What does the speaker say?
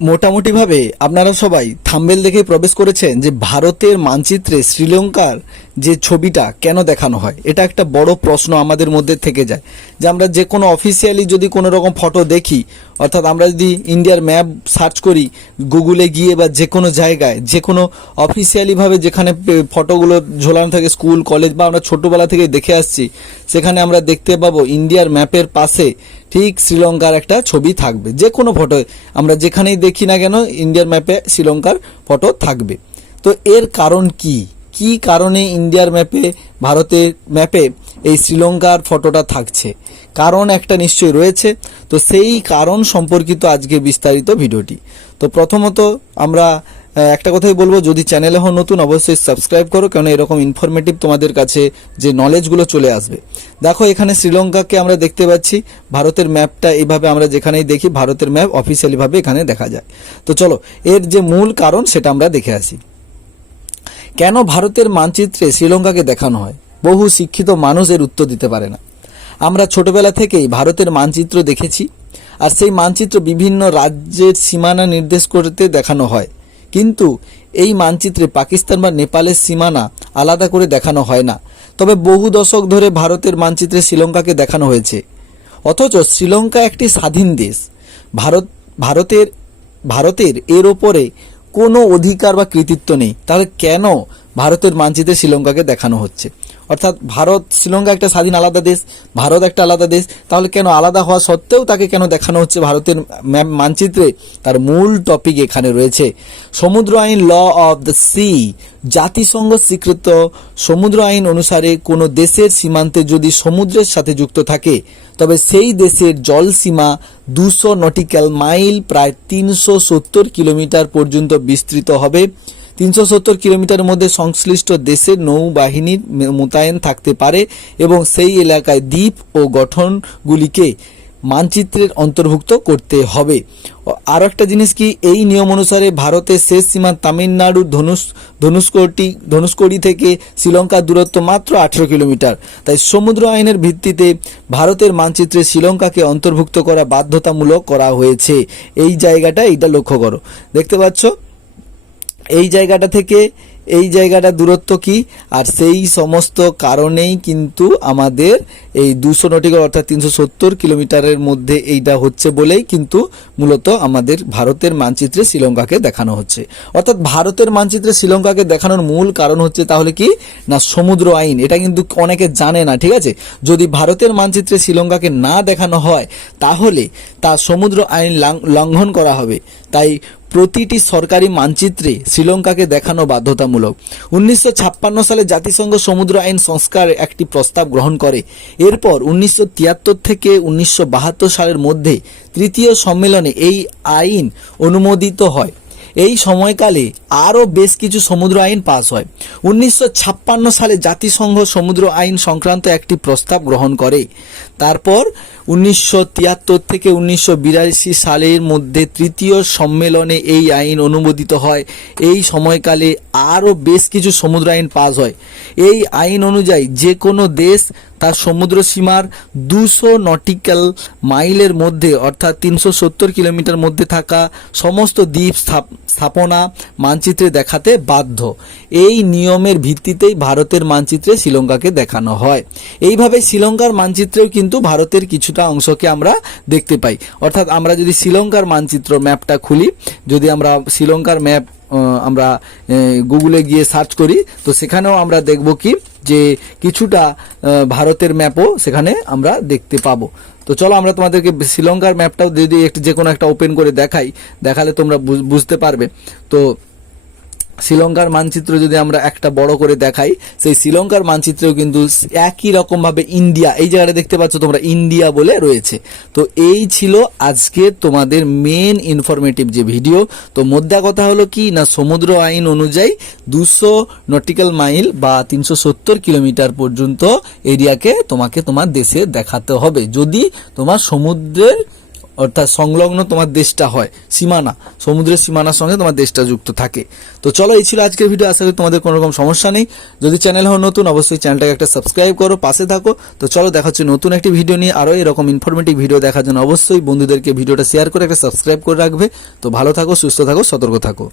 মোটামুটিভাবে আপনারা সবাই থাম্বনেল দেখে প্রবেশ করেছেন যে ভারতের মানচিত্রে শ্রীলঙ্কার যে ছবিটা কেন দেখানো হয়। এটা একটা বড় প্রশ্ন আমাদের মধ্যে থেকে যায় যে আমরা যে কোনো অফিসিয়ালি যদি কোনো রকম ফটো দেখি, অর্থাৎ আমরা যদি ইন্ডিয়ার ম্যাপ সার্চ করি গুগলে গিয়ে বা যে কোনো জায়গায় যে কোনো অফিসিয়ালিভাবে যেখানে ফটোগুলো ঝোলানো থাকে স্কুল কলেজ বা আমরা ছোটোবেলা থেকে দেখে আসছি, সেখানে আমরা দেখতে পাবো ইন্ডিয়ার ম্যাপের পাশে ঠিক শ্রীলঙ্কার একটা ছবি থাকবে। যে কোনো ফটো আমরা যেখানেই দেখি না কেন ইন্ডিয়ার ম্যাপে শ্রীলঙ্কার ফটো থাকবে। তো এর কারণ কি কি কারণে ইন্ডিয়ার ম্যাপে ভারতের ম্যাপে এই শ্রীলঙ্কার ফটোটা থাকছে? কারণ একটা নিশ্চয়ই রয়েছে। তো সেই কারণ সম্পর্কিত আজকে বিস্তারিত ভিডিওটি। তো প্রথমত আমরা একটা কথাই বলবো, যদি চ্যানেলে হও নতুন অবশ্যই সাবস্ক্রাইব করো, কেন এরকম ইনফরমেটিভ তোমাদের কাছে যে নলেজগুলো চলে আসবে। দেখো এখানে শ্রীলঙ্কাকে আমরা দেখতে পাচ্ছি, ভারতের ম্যাপটা এইভাবে আমরা যেখানেই দেখি ভারতের ম্যাপ অফিসিয়ালিভাবে এখানে দেখা যায়। তো চলো এর যে মূল কারণ সেটা আমরা দেখে আসি। কেন ভারতের মানচিত্রে শ্রীলঙ্কাকে দেখানো হয়? বহু শিক্ষিত মানুষ এর উত্তর দিতে পারে না। আমরা ছোটবেলা থেকেই ভারতের মানচিত্র দেখেছি, আর সেই মানচিত্র বিভিন্ন রাজ্যের সীমানা নির্দেশ করতে দেখানো হয়, কিন্তু এই মানচিত্রে পাকিস্তান বা নেপালের সীমানা আলাদা করে দেখানো হয় না। তবে বহু দশক ধরে ভারতের মানচিত্রে শ্রীলঙ্কাকে দেখানো হয়েছে, অথচ শ্রীলঙ্কা একটি স্বাধীন দেশ। ভারতের এর ওপরে কোনো অধিকার বা কৃতিত্ব নেই। তাহলে কেন ভারতের মানচিত্রে শ্রীলঙ্কাকে দেখানো হচ্ছে? অর্থাৎ শ্রীলঙ্কা একটা স্বাধীন আলাদা দেশ, ভারত একটা আলাদা দেশ, তাহলে কেন আলাদা হওয়া সত্ত্বেও তাকে কেন দেখানো হচ্ছে ভারতের মানচিত্রে? তার মূল টপিক এখানে রয়েছে সমুদ্র আইন, ল অফ দ্য সি। জাতিসংঘ স্বীকৃত সমুদ্র আইন অনুসারে কোনো দেশের সীমান্তে যদি সমুদ্রের সাথে যুক্ত থাকে, তবে সেই দেশের জল সীমা 200 নটিক্যাল মাইল প্রায় 370 কিলোমিটার পর্যন্ত বিস্তৃত হবে। 370 কিলোমিটারের মধ্যে সংশ্লিষ্ট দেশের নৌবাহিনীর মোতায়েন থাকতে পারে এবং সেই এলাকায় দ্বীপ ও গঠনগুলিকে মানচিত্রের অন্তর্ভুক্ত করতে হবে। আরও একটা জিনিস কি, এই নিয়ম অনুসারে ভারতের শেষ সীমা তামিলনাড়ুর ধনুষ্কড়ি থেকে শ্রীলঙ্কার দূরত্ব মাত্র 18 কিলোমিটার। তাই সমুদ্র আইনের ভিত্তিতে ভারতের মানচিত্রে শ্রীলঙ্কাকে অন্তর্ভুক্ত করা বাধ্যতামূলক করা হয়েছে। এইটা লক্ষ্য করো, দেখতে পাচ্ছ এই জায়গাটা থেকে এই জায়গাটা দূরত্ব কি, আর সেই সমস্ত কারণেই কিন্তু আমাদের এই 200 নটিক্যাল অর্থাৎ 370 কিলোমিটারের মধ্যে এইটা হচ্ছে বলেই কিন্তু মূলত আমাদের ভারতের মানচিত্রে শ্রীলঙ্কাকে দেখানো হচ্ছে। অর্থাৎ ভারতের মানচিত্রে শ্রীলঙ্কাকে দেখানোর মূল কারণ হচ্ছে তাহলে কি না সমুদ্র আইন। এটা কিন্তু অনেকে জানে না, ঠিক আছে। যদি ভারতের মানচিত্রে শ্রীলঙ্কাকে না দেখানো হয় তাহলে তা সমুদ্র আইন লঙ্ঘন করা হবে। তাই প্রতিটি সরকারি মানচিত্রে শ্রীলঙ্কাকে দেখানো বাধ্যতামূলক। 1956 সালে জাতিসংঘ সমুদ্র আইন সংস্কার একটি প্রস্তাব গ্রহণ করে। এরপর 1973 থেকে 1972 সালের মধ্যে তৃতীয় সম্মেলনে এই আইন অনুমোদিত হয়। এই সময়কালে আরও বেশ কিছু সমুদ্র আইন পাস হয়। 1956 সালে জাতিসংঘ সমুদ্র আইন সংক্রান্ত একটি প্রস্তাব গ্রহণ করে। তারপর 1973 থেকে 1982 সালের মধ্যে তৃতীয় সম্মেলনে এই আইন অনুমোদিত হয়। এই সময়কালে আরও বেশ কিছু সমুদ্র আইন পাস হয়। এই আইন অনুযায়ী যে কোনো দেশ তার সমুদ্র সীমার 200 নটিক্যাল মাইলের মধ্যে অর্থাৎ 370 কিলোমিটার মধ্যে থাকা সমস্ত দ্বীপ স্থাপনা মানচিত্রে দেখাতে বাধ্য। এই নিয়মের ভিত্তিতেই ভারতের মানচিত্রে শ্রীলঙ্কাকে দেখানো হয়। এইভাবে শ্রীলঙ্কার মানচিত্রেও কিন্তু ভারতের কিছুটা অংশকে আমরা দেখতে পাই। অর্থাৎ আমরা যদি শ্রীলঙ্কার মানচিত্র ম্যাপটা খুলি, যদি আমরা শ্রীলঙ্কার ম্যাপ আমরা গুগলে গিয়ে সার্চ করি, তো সেখানেও আমরা দেখব কি যে কিছুটা ভারতের ম্যাপও সেখানে আমরা দেখতে পাবো। তো চলো আমরা তোমাদেরকে শ্রীলঙ্কার ম্যাপটাও যদি যে কোনো একটা ওপেন করে দেখালে তোমরা বুঝতে পারবে। তো শ্রীলঙ্কার মানচিত্র যদি আমরা একটা বড় করে দেখাই, সেই শ্রীলঙ্কার মানচিত্রেও কিন্তু একই রকমভাবে ইন্ডিয়া, এই জায়গাটা দেখতে পাচ্ছ তোমরা ইন্ডিয়া বলে রয়েছে। তো এই ছিল আজকে তোমাদের মেন ইনফরমেটিভ যে ভিডিও। তো মোদ্দা কথা হলো কি না সমুদ্র আইন অনুযায়ী 200 নটিক্যাল মাইল বা 370 কিলোমিটার পর্যন্ত এরিয়াকে তোমাকে তোমার দেশে দেখাতে হবে যদি তোমার সমুদ্রের অর্থাৎ সংলগ্ন তোমার দেশটা হয়, সীমানা, সমুদ্রের সীমানার সঙ্গে তোমার দেশটা যুক্ত থাকে। তো চলো, এই ছিল আজকের ভিডিও। আশা করি তোমাদের কোনো রকম সমস্যা নেই। যদি চ্যানেল হও নতুন, অবশ্যই চ্যানেলটাকে একটা সাবস্ক্রাইব করো, পাশে থাকো। তো চলো, দেখা হচ্ছে নতুন একটি ভিডিও নিয়ে। আরও এরকম ইনফরমেটিভ ভিডিও দেখার জন্য অবশ্যই বন্ধুদেরকে ভিডিওটা শেয়ার করে একটা সাবস্ক্রাইব করে রাখবে। তো ভালো থাকো, সুস্থ থাকো, সতর্ক থাকো।